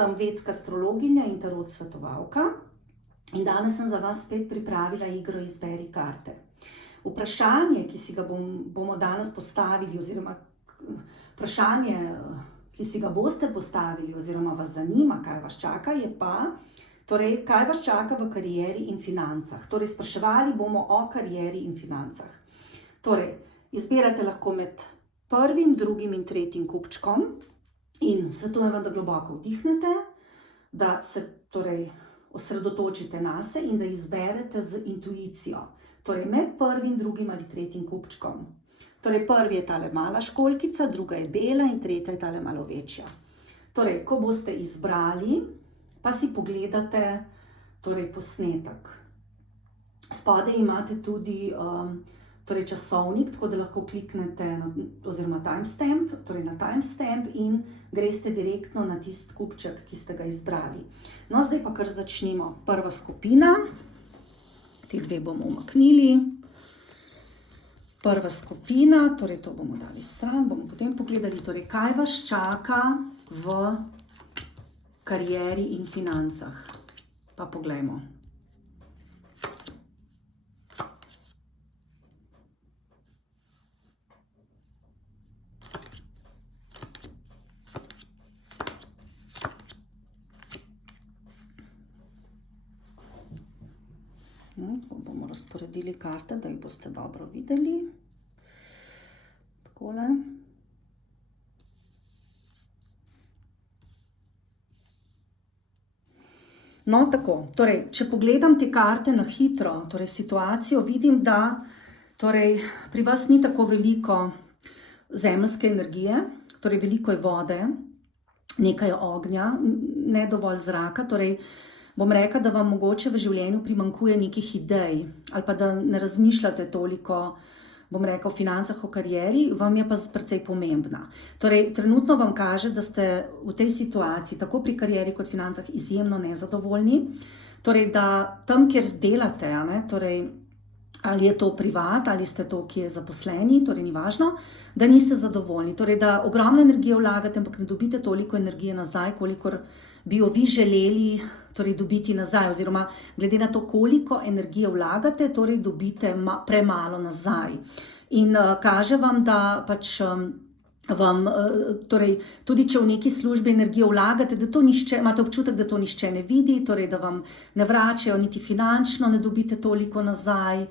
sem vedska astrologinja in tarot svetovalka in danes sem za vas spet pripravila igro Izberi karte. Vprašanje, ki si ga bomo danes postavili, oziroma vprašanje, ki si ga boste postavili, oziroma vas zanima, kaj vas čaka, je pa, torej, kaj vas čaka v karieri in financah. Torej, spraševali bomo o karieri in financah. Torej, izbirate lahko med prvim, drugim in tretjim kupčkom in svetujem vam, da globoko vdihnete, da se torej osredotočite nase in da izberete z intuicijo. Torej, med prvim, drugim ali tretjim kupčkom. Torej, prvi je tale mala školjkica, druga je bela in tretja je tale malo večja. Torej, ko boste izbrali, pa si pogledate torej, posnetek. Spodaj imate tudi torej, časovnik, tako da lahko kliknete oziroma timestamp, torej na timestamp in greste direktno na tisti kupček, ki ste ga izbrali. No, zdaj pa kar začnimo. Prva skupina, ti dve bomo umaknili. Prva skupina, torej to bomo dali stran, bomo potem pogledali, torej kaj vas čaka v karieri in financah. Pa poglejmo. Bomo razporedili karte, da jih boste dobro videli. Takole. No, tako. Torej, če pogledam te karte na hitro, torej situacijo, vidim, da torej, pri vas ni tako veliko zemeljske energije, torej veliko je vode, nekaj je ognja, ne dovolj zraka, torej bom rekla, da vam mogoče v življenju primanjkuje nekih idej ali pa da ne razmišljate toliko, bom rekla, o financah, o karieri, vam je pa precej pomembna. Torej, trenutno vam kaže, da ste v tej situaciji, tako pri karieri kot financah, izjemno nezadovoljni. Torej, da tam, kjer delate, torej, ali je to privat, ali ste to, ki je zaposleni, torej ni važno, da niste zadovoljni. Torej, da ogromno energije vlagate, ampak ne dobite toliko energije nazaj, kolikor bi jo vi želeli torej, dobiti nazaj, oziroma glede na to, koliko energije vlagate, torej dobite premalo nazaj. In kaže vam, da pač vam, torej, tudi če v neki službi energijo vlagate, da to nišče, imate občutek, da to nišče ne vidi, torej, da vam ne vračajo, niti finančno ne dobite toliko nazaj,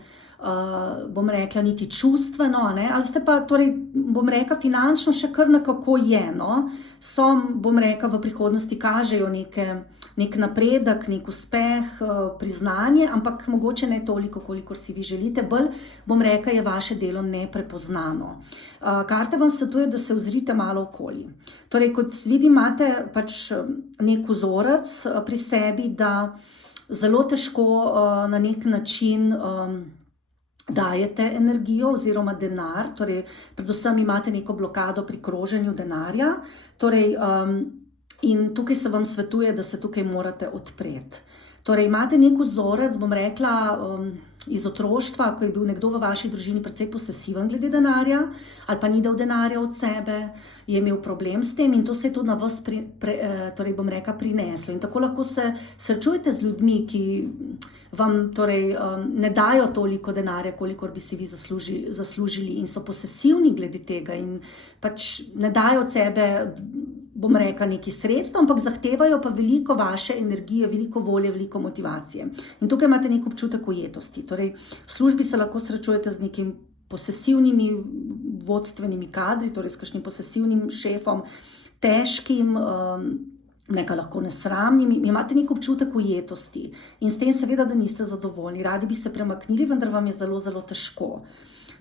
bom rekla, niti čustveno, ali ste pa, torej, bom rekla, finančno še kar nekako je, no. So, bom rekla, v prihodnosti kažejo nek napredek, nek uspeh, priznanje, ampak mogoče ne toliko, kolikor si vi želite. Bolj, bom rekla, je vaše delo neprepoznano. Karte vam svetujejo, da se ozrite malo okoli. Torej, kot vidim, imate pač nek vzorec pri sebi, da zelo težko na nek način dajete energijo oziroma denar, torej predvsem imate neko blokado pri kroženju denarja, torej in tukaj se vam svetuje, da se tukaj morate odpreti. Torej imate nek vzorec, bom rekla, iz otroštva, ko je bil nekdo v vaši družini precej posesiven glede denarja, ali pa ni dal denarja od sebe, je imel problem s tem in to se je tudi na vas torej bom rekla, prineslo. In tako lahko se srečujete z ljudmi, ki vam torej ne dajo toliko denarja, kolikor bi si vi zaslužili in so posesivni glede tega in pač ne dajo od sebe, bom rekla, neki sredstva, ampak zahtevajo pa veliko vaše energije, veliko volje, veliko motivacije. In tukaj imate nek občutek ujetosti. Torej, v službi se lahko srečujete z nekim posesivnimi vodstvenimi kadri, torej s kakšnim posesivnim šefom, težkim, nekaj lahko nesramnimi, imate nek občutek ujetosti in s tem seveda, da niste zadovoljni. Radi bi se premaknili, vendar vam je zelo, zelo težko.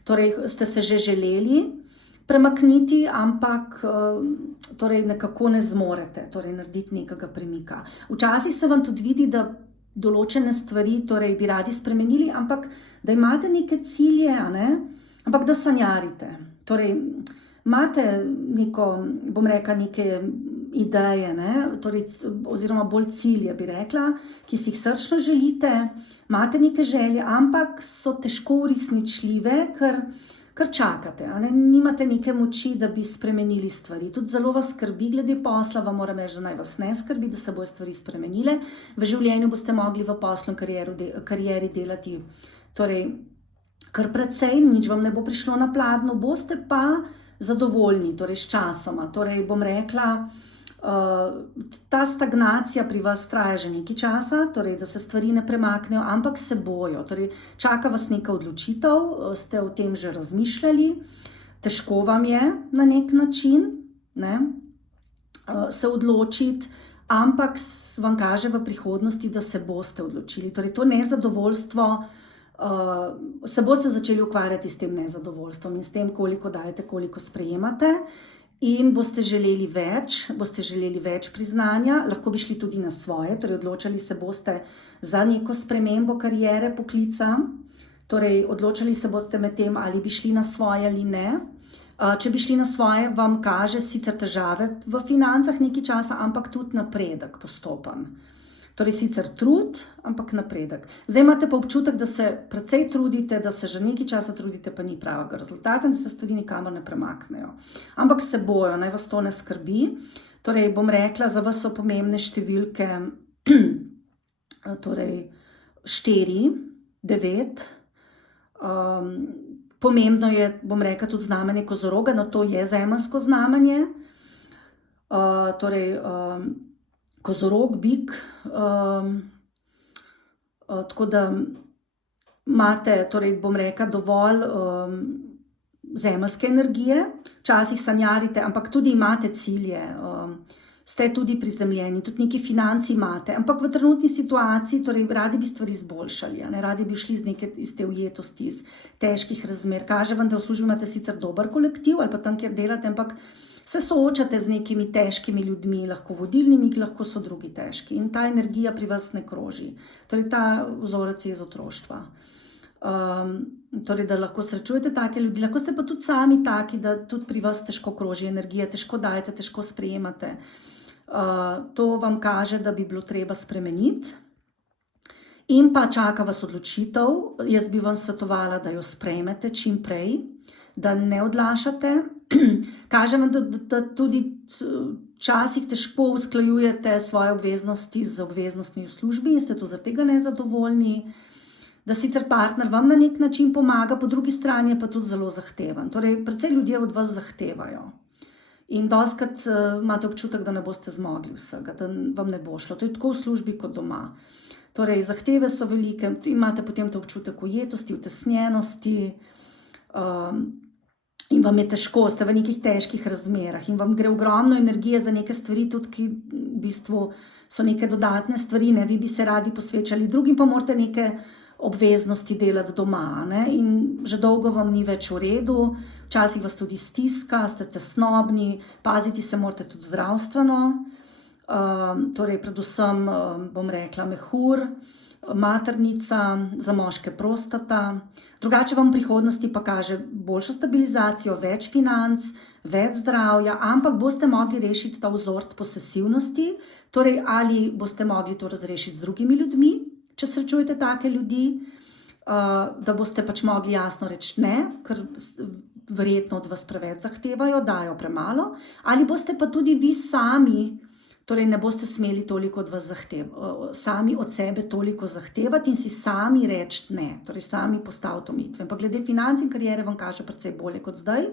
Torej, ste se že želeli premakniti, ampak torej nekako ne zmorete, torej narediti nekega premika. Včasih se vam tudi vidi, da določene stvari torej bi radi spremenili, ampak da imate neke cilje, ampak da sanjarite. Torej, imate neko, bom rekla, neke ideje, torej, oziroma bolj cilje, bi rekla, ki si jih srčno želite, imate neke želje, ampak so težko uresničljive, ker kar čakate, nimate neke moči, da bi spremenili stvari. Tudi zelo vas skrbi glede posla, vam moram reči, da naj vas ne skrbi, da se bojo stvari spremenile. V življenju boste mogli v poslu in karieri delati, torej, kar precej, nič vam ne bo prišlo na pladnju, boste pa zadovoljni, torej s časoma. Torej, bom rekla, ta stagnacija pri vas traja že nekaj časa, torej, da se stvari ne premaknejo, ampak se bojo. Torej, čaka vas neka odločitev, ste o tem že razmišljali, težko vam je na nek način, ne, se odločiti, ampak vam kaže v prihodnosti, da se boste odločili. Torej, to nezadovoljstvo, se boste začeli ukvarjati s tem nezadovoljstvom in s tem, koliko dajete, koliko sprejemate. In boste želeli več priznanja, lahko bi šli tudi na svoje, torej odločali se boste za neko spremembo kariere, poklica, torej odločali se boste med tem, ali bi šli na svoje ali ne. Če bi šli na svoje, vam kaže sicer težave v financah nekaj časa, ampak tudi napredek postopen. Torej sicer trud, ampak napredek. Zdaj imate pa občutek, da se precej trudite, da se že nekaj časa trudite, pa ni pravega rezultata in da se stvari nikamor ne premaknejo. Ampak se bojo, naj vas to ne skrbi. Torej bom rekla, za vas so pomembne številke, torej 4, 9. Pomembno je, bom rekla, tudi znamenje Kozoroga, no to je zemeljsko znamenje. Torej Kozorog, bik, tako da imate, torej bom rekla, dovolj zemeljske energije, včasih sanjarite, ampak tudi imate cilje, ste tudi prizemljeni, tudi neki financi imate, ampak v trenutni situaciji, torej radi bi stvari izboljšali, radi bi šli iz te ujetosti, iz težkih razmer. Kaže vam, da v službi imate sicer dober kolektiv ali pa tam, kjer delate, ampak se soočate z nekimi težkimi ljudmi, lahko vodilnimi, lahko so drugi težki in ta energija pri vas ne kroži. Torej ta vzorec je iz otroštva. Torej, da lahko srečujete take ljudi, lahko ste pa tudi sami taki, da tudi pri vas težko kroži energija, težko dajete, težko sprejemate. To vam kaže, da bi bilo treba spremeniti. In pa čaka vas odločitev, jaz bi vam svetovala, da jo sprejmete čim prej, da ne odlašate. Kaže vam, da tudi včasih težko usklajujete svoje obveznosti z obveznostmi v službi in ste tu zaradi tega nezadovoljni, da sicer partner vam na nek način pomaga, po drugi strani je pa tudi zelo zahteven. Torej, predvsej ljudje od vas zahtevajo. In dostikrat imate občutek, da ne boste zmogli vsega, da vam ne bo šlo. To je tako v službi kot doma. Torej, zahteve so velike, imate potem ta občutek ujetosti, utesnjenosti, in vam je težko, ste v nekih težkih razmerah in vam gre ogromno energije za neke stvari, tudi ki v bistvu so neke dodatne stvari, vi bi se radi posvečali drugim, pa morate neke obveznosti delati doma, in že dolgo vam ni več v redu, včasih vas tudi stiska, ste tesnobni, paziti se morate tudi zdravstveno, torej predvsem, bom rekla, mehur, maternica, za moške prostata. Drugače vam v prihodnosti pa kaže boljšo stabilizacijo, več financ, več zdravja, ampak boste mogli rešiti ta vzorec posesivnosti, torej ali boste mogli to razrešiti z drugimi ljudmi, če srečujete take ljudi, da boste pač mogli jasno reči ne, ker verjetno od vas preveč zahtevajo, dajo premalo, ali boste pa tudi vi sami, torej ne boste smeli toliko od vas sami od sebe toliko zahtevati in si sami reči ne, torej sami postaviti omejitve. Pa glede financ in kariere vam kaže precej bolje kot zdaj.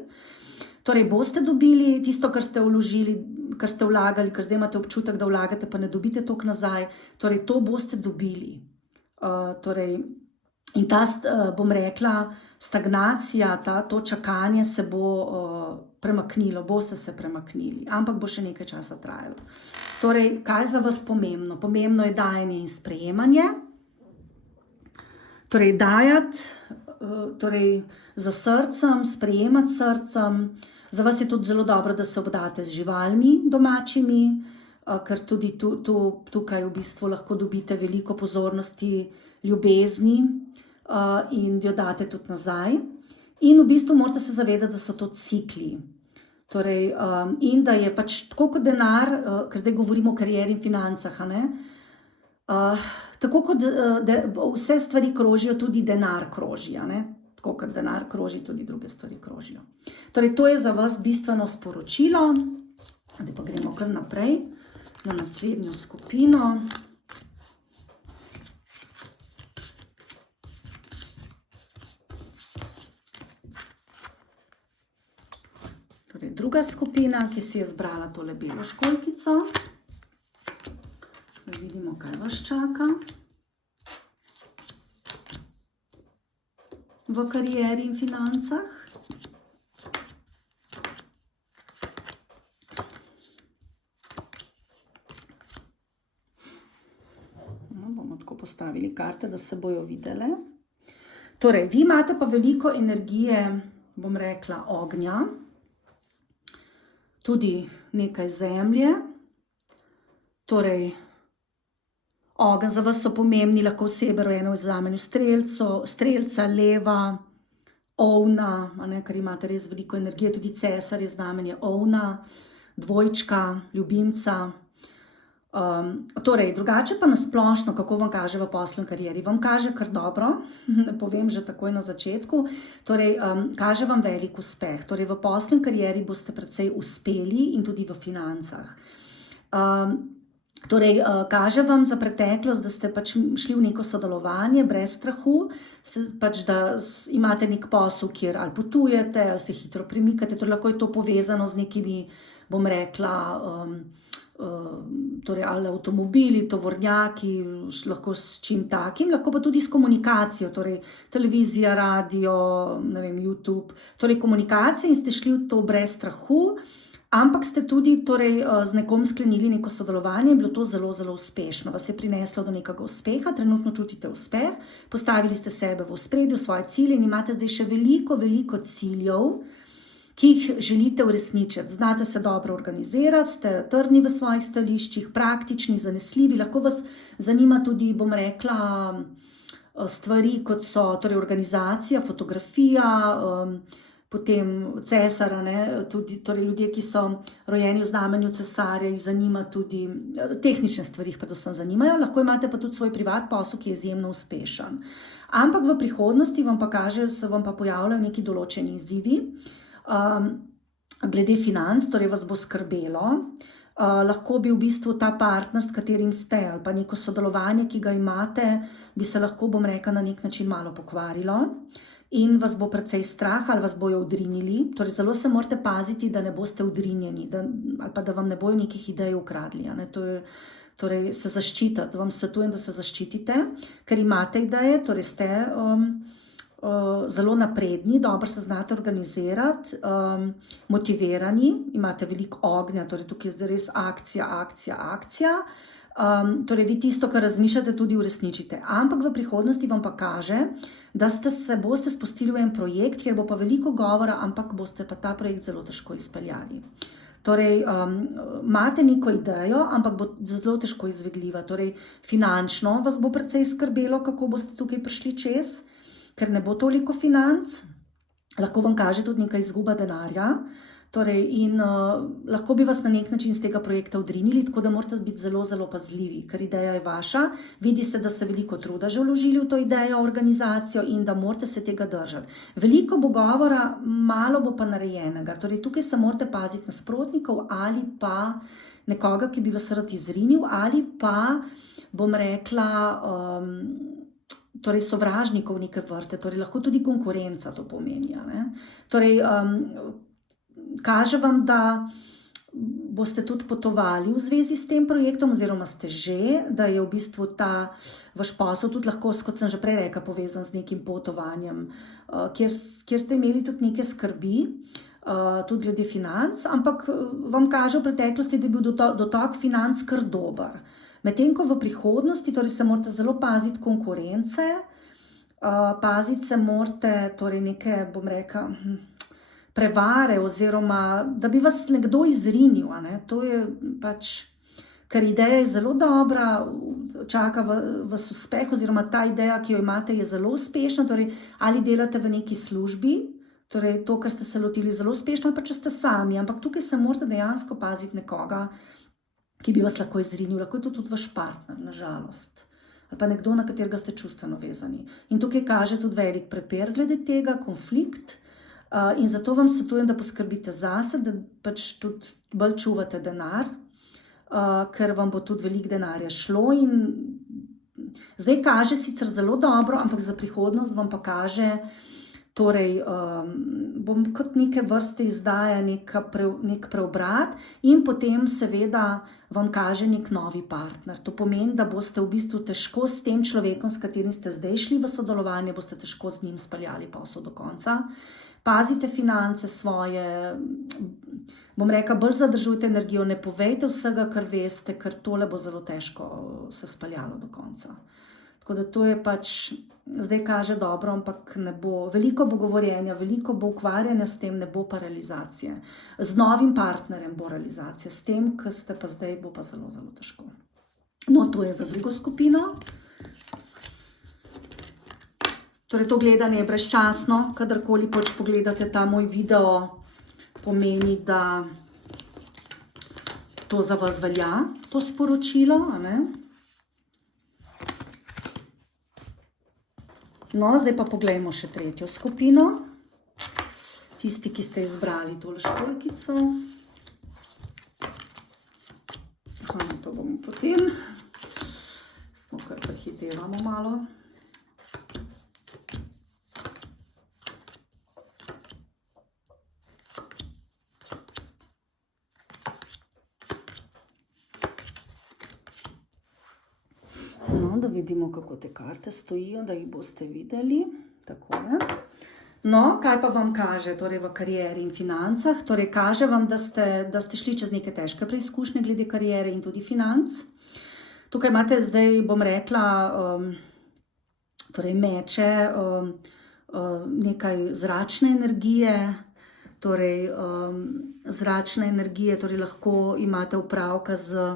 Torej boste dobili tisto, kar ste vložili, kar ste vlagali, ker zdaj imate občutek, da vlagate, pa ne dobite toliko nazaj. Torej to boste dobili. In ta, bom rekla, stagnacija, to čakanje se bo premaknilo, boste se premaknili, ampak bo še nekaj časa trajalo. Torej, kaj za vas pomembno? Pomembno je dajanje in sprejemanje. Torej, dajati, torej, za srcem, sprejemati srcem. Za vas je tudi zelo dobro, da se obdate z živalmi domačimi, ker tudi tukaj v bistvu lahko dobite veliko pozornosti, ljubezni in jo date tudi nazaj. In v bistvu morate se zavedati, da so to cikli. Torej, in da je pač tako kot denar, ker zdaj govorimo o karieri in financah, tako kot vse stvari krožijo, tudi denar kroži. tako kot denar kroži, tudi druge stvari krožijo. Torej, to je za vas bistveno sporočilo. Zdaj pa gremo kar naprej na naslednjo skupino. Torej, druga skupina, ki si je zbrala tole belo školjkico. Da vidimo, kaj vas čaka v karieri in financah. No, bomo tako postavili karte, da se bojo videle. Torej, vi imate pa veliko energije, bom rekla, ognja, tudi nekaj zemlje. Torej, ogenj za vas so pomembni, lahko osebe rojene v znamenju strelca, leva, ovna, ker imate res veliko energije, tudi cesar je znamenje ovna, dvojčka, ljubimca. Torej, drugače pa nasplošno, kako vam kaže v poslu in karieri. Vam kaže kar dobro, povem že takoj na začetku. Torej, kaže vam velik uspeh. Torej, v poslu in karieri boste precej uspeli in tudi v financah. Torej, kaže vam za preteklost, da ste pač šli v neko sodelovanje brez strahu, pač da imate nek posel, kjer ali potujete, ali se hitro premikate, torej lahko je to povezano z nekimi, bom rekla, torej ali avtomobili, tovornjaki, lahko s čim takim, lahko pa tudi s komunikacijo, torej televizija, radio, ne vem, YouTube, torej komunikacija in ste šli v to brez strahu. Ampak ste tudi torej, z nekom sklenili neko sodelovanje in bilo to zelo, zelo uspešno. Vas je prineslo do nekega uspeha, trenutno čutite uspeh, postavili ste sebe v ospredju, svoje cilje in imate zdaj še veliko, veliko ciljev, ki jih želite uresničiti. Znate se dobro organizirati, ste trdni v svojih stališčih, praktični, zanesljivi, lahko vas zanima tudi, bom rekla, stvari, kot so torej organizacija, fotografija, potem cesara, tudi torej ljudje, ki so rojeni v znamenju cesarja, jih zanima tudi tehnične stvari, predvsem zanimajo, lahko imate pa tudi svoj privat posel, ki je izjemno uspešen. Ampak v prihodnosti vam pa kaže, se vam pa pojavljajo neki določeni izzivi, glede financ, torej vas bo skrbelo. Lahko bi v bistvu ta partner, s katerim ste, ali pa neko sodelovanje, ki ga imate, bi se lahko, bom rekla, na nek način malo pokvarilo. In vas bo precej strah ali vas bojo odrinili. Torej, zelo se morate paziti, da ne boste odrinjeni, ali pa da vam ne bojo nekih idej ukradli. Torej, se zaščititi. Vam svetujem, da se zaščitite, ker imate ideje, torej ste zelo napredni, dobro se znate organizirati, motivirani, imate veliko ognja, torej tukaj je res akcija. Torej, vi tisto, kar razmišljate, tudi uresničite. Ampak v prihodnosti vam pa kaže, da se boste spustili v en projekt, kjer bo pa veliko govora, ampak boste pa ta projekt zelo težko izpeljali. Torej, imate neko idejo, ampak bo zelo težko izvedljiva. Torej, finančno vas bo precej skrbelo, kako boste tukaj prišli čez, ker ne bo toliko financ. Lahko vam kaže tudi neka izguba denarja. Torej, in lahko bi vas na nek način z tega projekta odrinili, tako da morate biti zelo, zelo pazljivi, ker ideja je vaša. Vidi se, da ste veliko truda že vložili v to idejo, organizacijo in da morate se tega držati. Veliko bo govora, malo bo pa narejenega. Torej, tukaj se morate paziti nasprotnikov ali pa nekoga, ki bi vas rad izrinil, ali pa, bom rekla, torej sovražnikov neke vrste, torej lahko tudi konkurenca to pomeni. Torej, kaže vam, da boste tudi potovali v zvezi s tem projektom, oziroma ste že, da je v bistvu ta vaš posel tudi lahko, kot sem že prej rekla, povezan z nekim potovanjem, kjer ste imeli tudi neke skrbi, tudi glede financ, ampak vam kaže v preteklosti, da je bil dotok financ kar dober. Medtem ko v prihodnosti, torej se morate zelo paziti konkurence, paziti se morate torej neke, bom rekla, prevare oziroma, da bi vas nekdo izrinil. To je pač, ker ideja je zelo dobra, čaka vas uspeh oziroma ta ideja, ki jo imate, je zelo uspešna, torej ali delate v neki službi, torej to, kar ste se lotili zelo uspešno, ali pa če ste sami, ampak tukaj se morate dejansko paziti nekoga, ki bi vas lahko izrinil, lahko je to tudi vaš partner, nažalost. ali pa nekdo, na katerega ste čustveno vezani. In tukaj kaže tudi velik prepir glede tega, konflikt. In zato vam svetujem, da poskrbite zase, da pač tudi bolj čuvate denar, ker vam bo tudi veliko denarja šlo. In zdaj kaže sicer zelo dobro, ampak za prihodnost vam pa kaže, torej bom kot neke vrste izdaja nek preobrat in potem seveda vam kaže nek novi partner. To pomeni, da boste v bistvu težko s tem človekom, s katerim ste zdaj šli v sodelovanje, boste težko z njim speljali posel do konca. Pazite finance svoje, bom rekla, bolj zadržujte energijo, ne povejte vsega, kar veste, ker tole bo zelo težko se speljalo do konca. Tako da to je pač, zdaj kaže dobro, ampak ne bo, veliko bo govorjenja, veliko bo ukvarjanja s tem, ne bo pa realizacije. Z novim partnerjem bo realizacija, s tem, ki ste pa zdaj, bo pa zelo, zelo težko. No, to je za drugo skupino. Torej, to gledanje je brezčasno, kadarkoli pač pogledate ta moj video, pomeni, da to za vas velja, to sporočilo, a ne? No, zdaj pa poglejmo še tretjo skupino. Tisti, ki ste izbrali tole školjkico. Aha, to bomo potem. Smo kar prehitevamo malo. No, da vidimo, kako te karte stojijo, da jih boste videli. Takole. No, kaj pa vam kaže torej v karieri in financah? Torej, kaže vam, da ste šli čez neke težke preizkušnje glede kariere in tudi financ. Tukaj imate zdaj, bom rekla, torej meče, nekaj zračne energije, torej zračne energije, torej lahko imate opravka z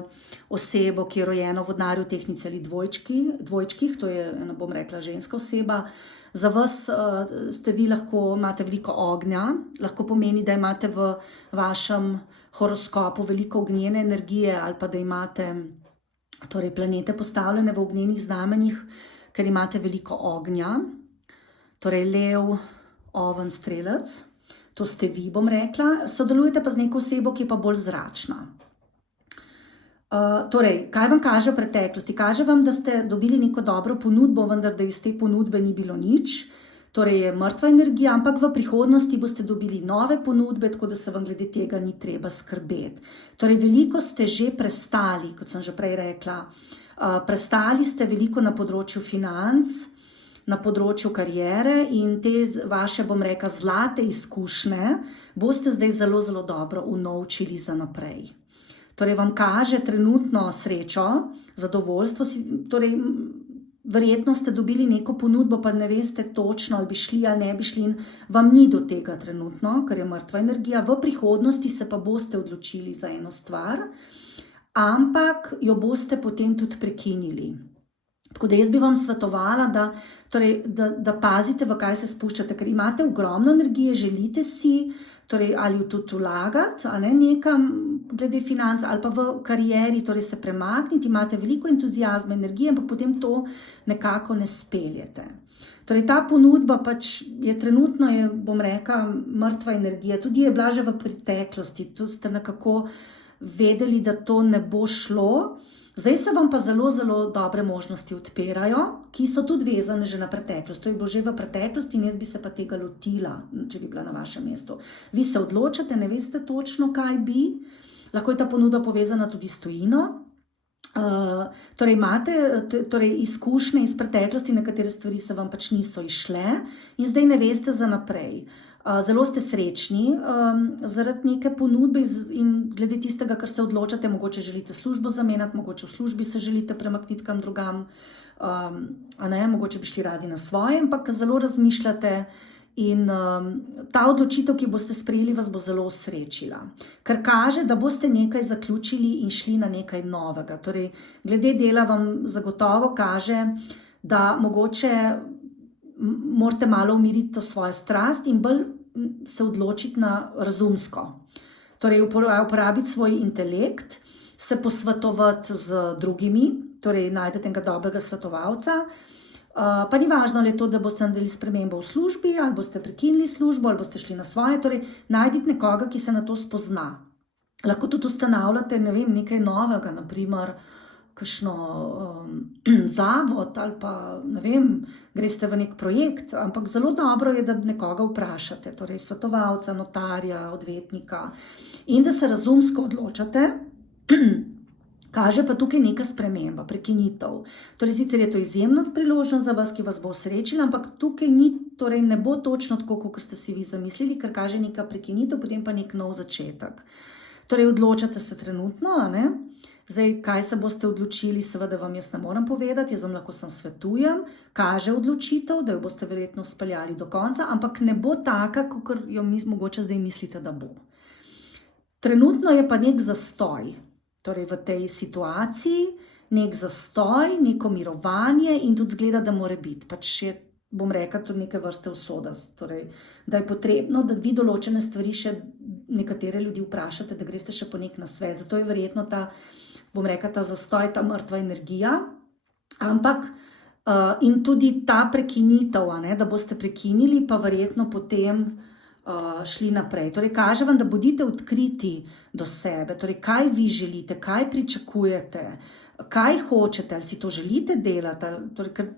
osebo, ki je rojena v vodnarju, tehnici ali dvojčkih, to je, bom rekla, ženska oseba. Za vas ste vi lahko, imate veliko ognja, lahko pomeni, da imate v vašem horoskopu veliko ognjene energije ali pa da imate torej planete postavljene v ognjenih znamenjih, ker imate veliko ognja, torej lev, oven, strelec. To ste vi, bom rekla, sodelujete pa z neko osebo, ki je pa bolj zračna. Torej, kaj vam kaže v preteklosti? Kaže vam, da ste dobili neko dobro ponudbo, vendar da iz te ponudbe ni bilo nič. Torej je mrtva energija, ampak v prihodnosti boste dobili nove ponudbe, tako da se vam glede tega ni treba skrbeti. Torej, veliko ste že prestali, kot sem že prej rekla. Prestali ste veliko na področju financ, na področju kariere in te vaše, bom rekla, zlate izkušnje boste zdaj zelo, zelo dobro unovčili za naprej. Torej, vam kaže trenutno srečo, zadovoljstvo, torej verjetno ste dobili neko ponudbo, pa ne veste točno, ali bi šli ali ne bi šli in vam ni do tega trenutno, ker je mrtva energija. V prihodnosti se pa boste odločili za eno stvar, ampak jo boste potem tudi prekinili. Tako da jaz bi vam svetovala, da pazite, v kaj se spuščate, ker imate ogromno energije, želite si, torej ali tudi vlagati, a ne nekam glede financ ali pa v karieri, torej se premakniti, imate veliko entuzijazma, energije, ampak potem to nekako ne speljete. Torej ta ponudba pač je trenutno, bom rekla, mrtva energija, tudi je bila že v preteklosti, tu ste nekako vedeli, da to ne bo šlo. Zdaj se vam pa zelo, zelo dobre možnosti odpirajo, ki so tudi vezane že na preteklost. To je bilo že v preteklosti in jaz bi se pa tega lotila, če bi bila na vašem mestu. Vi se odločate, ne veste točno, kaj bi. Lahko je ta ponudba povezana tudi s tujino. Torej imate izkušnje iz preteklosti, nekatere stvari se vam pač niso izšle in zdaj ne veste za naprej. Zelo ste srečni zaradi neke ponudbe in glede tistega, kar se odločate, mogoče želite službo zamenjati, mogoče v službi se želite premakniti kam drugam, mogoče bi šli radi na svoje, ampak zelo razmišljate in ta odločitev, ki boste sprejeli, vas bo zelo osrečila. Ker kaže, da boste nekaj zaključili in šli na nekaj novega. Torej, glede dela vam zagotovo kaže, da mogoče morate malo umiriti to svojo strast in bolj se odločiti na razumsko. Torej, uporabiti svoj intelekt, se posvetovati z drugimi, torej najdete enega dobrega svetovalca. Pa ni važno, ali je to, da boste naredili spremembo v službi, ali boste prekinili službo, ali boste šli na svoje, torej najdite nekoga, ki se na to spozna. Lahko tudi ustanavljate, ne vem, nekaj novega, naprimer, kakšno zavod ali pa, ne vem, greste v nek projekt, ampak zelo dobro je, da nekoga vprašate, torej svetovalca, notarja, odvetnika in da se razumsko odločate. Kaže pa tukaj neka sprememba, prekinitev. Torej, sicer je to izjemno priložnost za vas, ki vas bo osrečila, ampak tukaj torej ne bo točno tako, kot ste si vi zamislili, ker kaže neka prekinitev, potem pa nek nov začetek. Torej, odločate se trenutno, ne? Zdaj, kaj se boste odločili, seveda vam jaz ne morem povedati, jaz vam lahko sem svetujem, kaže odločitev, da jo boste verjetno speljali do konca, ampak ne bo taka, kot jo mogoče zdaj mislite, da bo. Trenutno je pa nek zastoj. Torej v tej situaciji nek zastoj, neko mirovanje in tudi zgleda, da mora biti. Pač je, bom rekla, tudi neke vrste usoda. Torej, da je potrebno, da vi določene stvari še nekatere ljudi vprašate, da greste še po nek nasvet. Zato je verjetno ta, bom rekla, ta zastoj, ta mrtva energija. Ampak in tudi ta prekinitev, da boste prekinili, pa verjetno potem šli naprej. Torej, kaže vam, da bodite odkriti do sebe, torej, kaj vi želite, kaj pričakujete, kaj hočete, ali si to želite delati, torej, ker,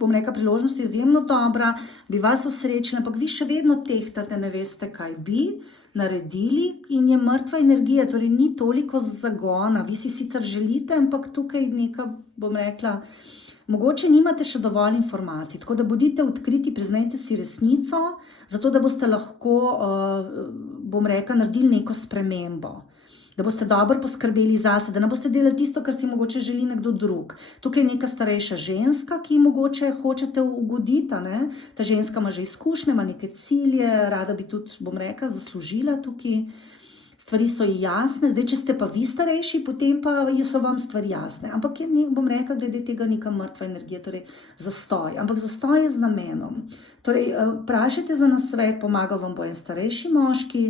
bom rekla, priložnost je izjemno dobra, bi vas osrečila, ampak vi še vedno tehtate, ne veste, kaj bi naredili in je mrtva energija, torej ni toliko zagona, vi si sicer želite, ampak tukaj neka, bom rekla, mogoče nimate še dovolj informacij, tako da bodite odkriti, priznajte si resnico, zato da boste lahko, bom rekla, naredili neko spremembo, da boste dobro poskrbeli zase, da ne boste delali tisto, kar si mogoče želi nekdo drug. Tukaj je neka starejša ženska, ki mogoče hočete ugoditi, ne? Ta ženska ima že izkušnje, ima neke cilje, rada bi tudi, bom rekla, zaslužila tukaj. Stvari so ji jasne, zdaj, če ste pa vi starejši, potem pa so vam stvari jasne. Ampak je, bom rekla, glede tega neka mrtva energija, torej zastoj. Ampak zastoj je z namenom. Torej, vprašajte za nasvet, pomaga vam bo en starejši moški.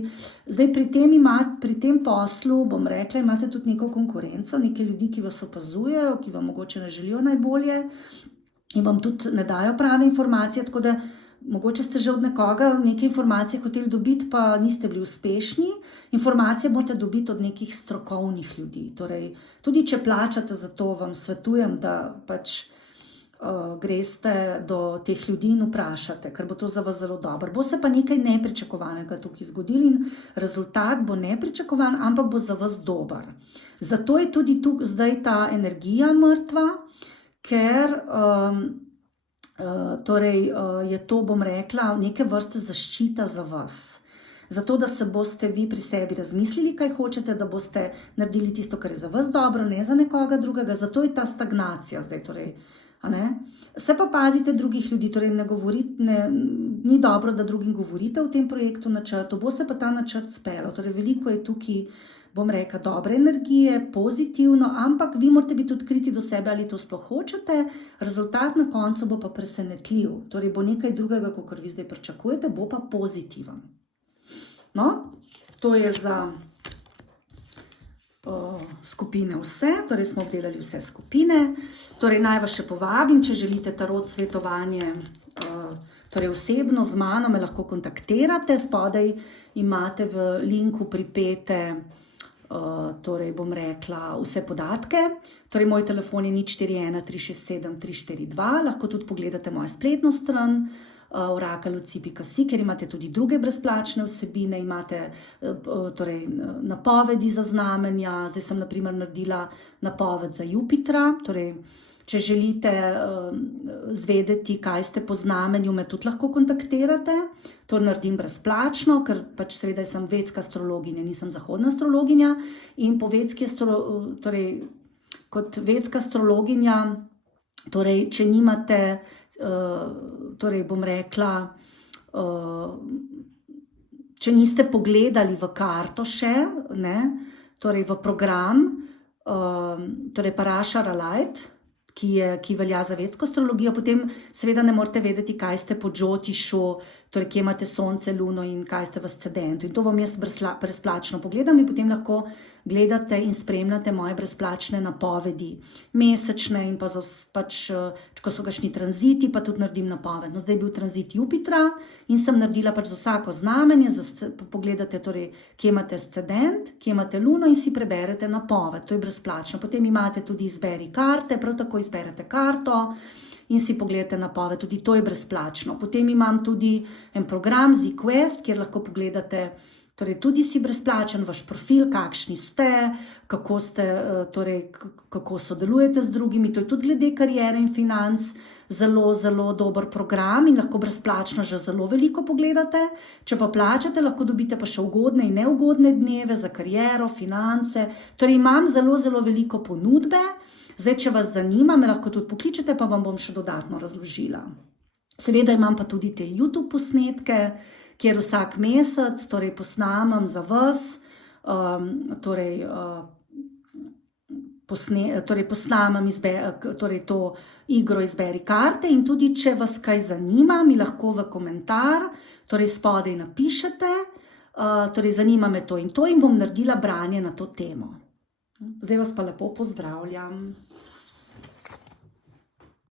Zdaj, pri tem poslu, bom rekla, imate tudi neko konkurenco, neke ljudi, ki vas opazujejo, ki vam mogoče ne želijo najbolje in vam tudi ne dajo prave informacije, tako da mogoče ste že od nekoga neke informacije hoteli dobiti, pa niste bili uspešni. Informacije morate dobiti od nekih strokovnih ljudi. Torej, tudi če plačate za to, vam svetujem, da pač greste do teh ljudi in vprašate, ker bo to za vas zelo dobro. Bo se pa nekaj nepričakovanega tukaj zgodilo in rezultat bo nepričakovan, ampak bo za vas dober. Zato je tudi tukaj zdaj ta energija mrtva, ker torej je to, bom rekla, neke vrste zaščita za vas. Zato, da se boste vi pri sebi razmislili, kaj hočete, da boste naredili tisto, kar je za vas dobro, ne za nekoga drugega. Zato je ta stagnacija zdaj, torej, se pa pazite drugih ljudi, torej ni dobro, da drugim govorite o tem projektu, načrtu, bo se pa ta načrt spelo. Torej, veliko je tukaj, bom rekla, dobre energije, pozitivno, ampak vi morate biti odkriti do sebe, ali to sploh hočete. Rezultat na koncu bo pa presenetljiv, torej bo nekaj drugega, kot vi zdaj pričakujete, bo pa pozitiven. No, to je za skupine vse, torej smo obdelali vse skupine. Torej, naj vas še povabim, če želite tarot svetovanje, torej osebno z mano me lahko kontaktirate, spodaj imate v linku pripete, torej bom rekla, vse podatke. Torej, moj telefon je 041 367 342, lahko tudi pogledate mojo spletno stran orakelluci.si, ker imate tudi druge brezplačne vsebine, imate torej napovedi za znamenja. Zdaj sem na primer naredila napoved za Jupitra, torej če želite zvedeti, kaj ste po znamenju, me tudi lahko kontaktirate. To naredim brezplačno, ker pač seveda sem vedska astrologinja, nisem zahodna astrologinja in po vedski torej kot vedska astrologinja, torej če nimate, torej bom rekla, če niste pogledali v karto še, ne, torej v program, torej Parashara Light, ki velja za vedsko astrologijo, potem seveda ne morete vedeti, kaj ste po Džotišu, torej kje imate sonce, luno in kaj ste v ascendentu. In to vam jaz brezplačno pogledam in potem lahko gledate in spremljate moje brezplačne napovedi, mesečne in pa pač, ko so kakšni tranziti, pa tudi naredim napoved. No, zdaj je bil tranzit Jupitra in sem naredila pač za vsako znamenje, pogledate torej, kje imate ascendent, kje imate luno in si preberete napoved, to je brezplačno. Potem imate tudi izberi karte, prav tako izberete karto in si pogledate napoved, tudi to je brezplačno. Potem imam tudi en program ZQuest, kjer lahko pogledate, torej tudi si brezplačen vaš profil, kakšni ste, kako sodelujete z drugimi, to je tudi glede kariere in financ, zelo, zelo dober program in lahko brezplačno že zelo veliko pogledate. Če pa plačate, lahko dobite pa še ugodne in neugodne dneve za kariero, finance, torej imam zelo, zelo veliko ponudbe. Zdaj, če vas zanima, me lahko tudi pokličete, pa vam bom še dodatno razložila. Seveda imam pa tudi te YouTube posnetke, kjer vsak mesec torej posnamem za vas, posnamem to igro Izberi karte in tudi, če vas kaj zanima, mi lahko v komentar, torej spodaj napišete, torej zanima me to in bom naredila branje na to temo. Zdaj vas pa lepo pozdravljam.